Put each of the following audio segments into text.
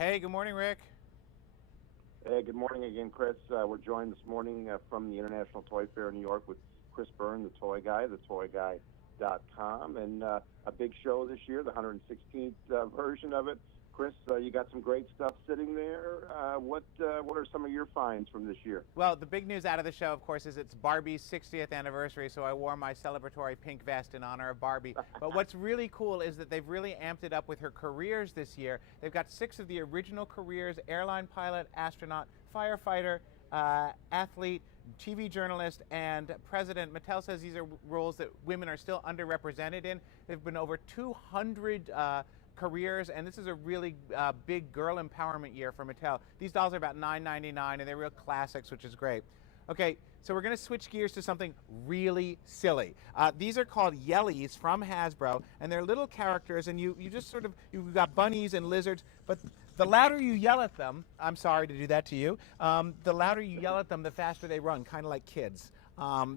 Hey, good morning, Rick. Hey, good morning again, Chris. We're joined this morning from the International Toy Fair in New York with Chris Byrne, the toy guy, thetoyguy.com, and a big show this year, the 116th version of it. Chris, you got some great stuff sitting there. What are some of your finds from this year? Well, the big news out of the show, of course, is it's Barbie's 60th anniversary, so I wore my celebratory pink vest in honor of Barbie. But what's really cool is that they've really amped it up with her careers this year. They've got 6 of the original careers: airline pilot, astronaut, firefighter, athlete, TV journalist, and president. Mattel says these are roles that women are still underrepresented in. There've been over 200 careers, and this is a really big girl empowerment year for Mattel. These dolls are about $9.99, and they're real classics, which is great. Okay, so we're going to switch gears to something really silly. These are called Yellies from Hasbro, and they're little characters, and you just sort of, you've got bunnies and lizards, but the louder you yell at them, I'm sorry to do that to you, the louder you yell at them, the faster they run, kind of like kids.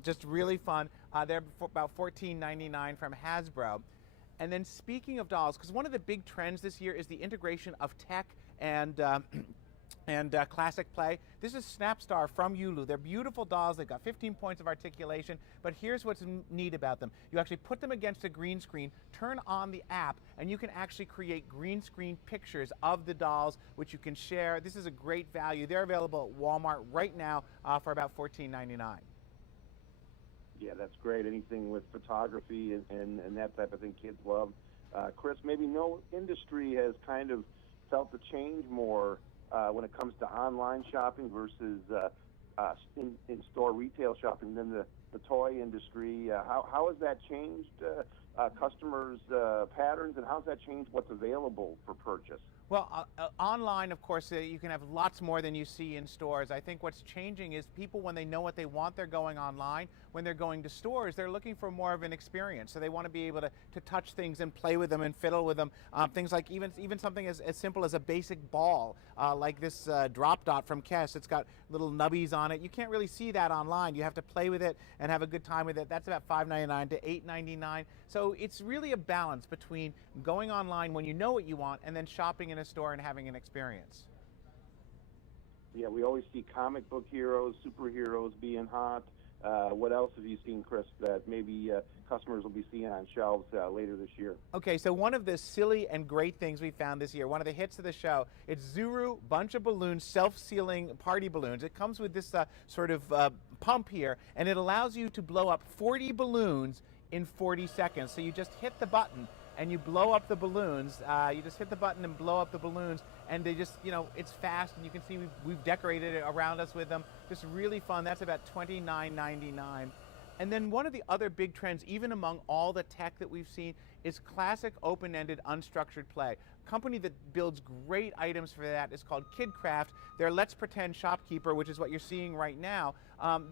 Just really fun. They're about $14.99 from Hasbro. And then speaking of dolls, because one of the big trends this year is the integration of tech and classic play. This is Snapstar from Yulu. They're beautiful dolls. They've got 15 points of articulation, but here's what's neat about them. You actually put them against a green screen, turn on the app, and you can actually create green screen pictures of the dolls, which you can share. This is a great value. They're available at Walmart right now for about $14.99. Yeah, that's great. Anything with photography and that type of thing kids love. Chris, maybe no industry has kind of felt the change more when it comes to online shopping versus in-store retail shopping than the toy industry. How has that changed customers' patterns, and how has that changed what's available for purchase? Well, online, of course, you can have lots more than you see in stores. I think what's changing is people, when they know what they want, they're going online. When they're going to stores, they're looking for more of an experience. So they want to be able to touch things and play with them and fiddle with them. Things like even something as simple as a basic ball, like this drop dot from Kess. It's got little nubbies on it. You can't really see that online. You have to play with it and have a good time with it. That's about $5.99 to $8.99. So it's really a balance between going online when you know what you want and then shopping in a store and having an experience. Yeah, we always see comic book heroes, superheroes being hot. What else have you seen, Chris, that maybe customers will be seeing on shelves later this year? Okay, so one of the silly and great things we found this year, one of the hits of the show, it's Zuru bunch of balloons, self-sealing party balloons. It comes with this sort of pump here, and it allows you to blow up 40 balloons in 40 seconds. So you just hit the button and you blow up the balloons. You just hit the button and blow up the balloons, and they just, it's fast, and you can see we've decorated it around us with them. Just really fun. That's about $29.99. And then one of the other big trends, even among all the tech that we've seen, is classic open-ended unstructured play. A company that builds great items for that is called KidCraft. Their Let's Pretend Shopkeeper, which is what you're seeing right now.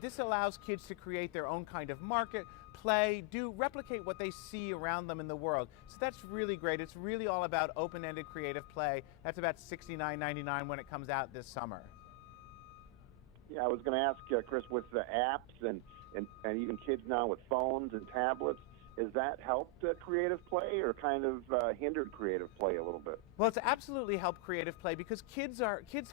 This allows kids to create their own kind of market, play, replicate what they see around them in the world. So that's really great. It's really all about open-ended creative play. That's about $69.99 when it comes out this summer. Yeah, I was going to ask, Chris, with the apps and even kids now with phones and tablets, has that helped creative play or kind of hindered creative play a little bit? Well, it's absolutely helped creative play because kids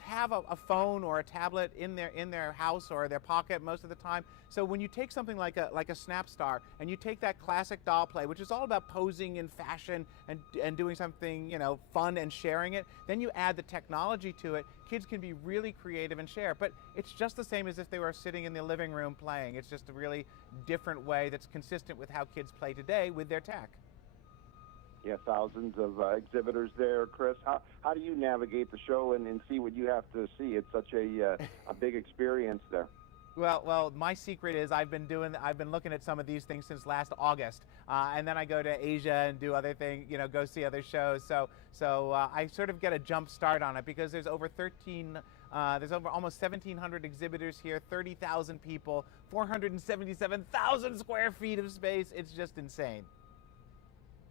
have a phone or a tablet in their house or their pocket most of the time. So when you take something like a Snapstar and you take that classic doll play, which is all about posing in fashion and doing something fun and sharing it, then you add the technology to it. Kids can be really creative and share, but it's just the same as if they were sitting in the living room playing. It's just a really different way that's consistent with how kids play today with their tech. Yeah, thousands of exhibitors there, Chris. How do you navigate the show and see what you have to see? It's such a big experience there. Well, my secret is I've been looking at some of these things since last August, and then I go to Asia and do other things, go see other shows. So I sort of get a jump start on it because there's over almost 1,700 exhibitors here, 30,000 people, 477,000 square feet of space. It's just insane.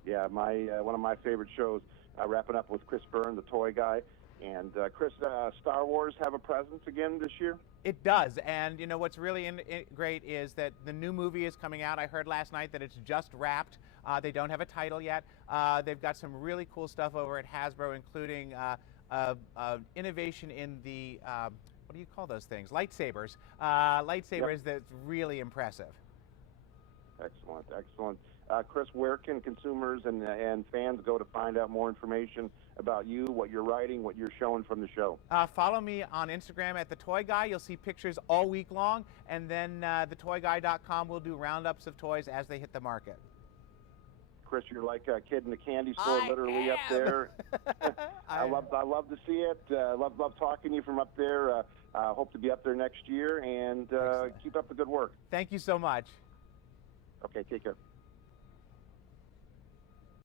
Yeah, one of my favorite shows. Wrapping up with Chris Byrne, the toy guy. And Chris, Star Wars have a presence again this year? It does, and what's really great is that the new movie is coming out. I heard last night that it's just wrapped. They don't have a title yet. They've got some really cool stuff over at Hasbro, including innovation in the what do you call those things? Lightsabers. Lightsabers that's really impressive. Excellent, excellent. Chris, where can consumers and fans go to find out more information about you, what you're writing, what you're showing from the show? Follow me on Instagram at The Toy Guy. You'll see pictures all week long, and then thetoyguy.com will do roundups of toys as they hit the market. Chris, you're like a kid in a candy store, literally up there. I love to see it. Love talking to you from up there. Hope to be up there next year, and keep up the good work. Thank you so much. Okay, take care.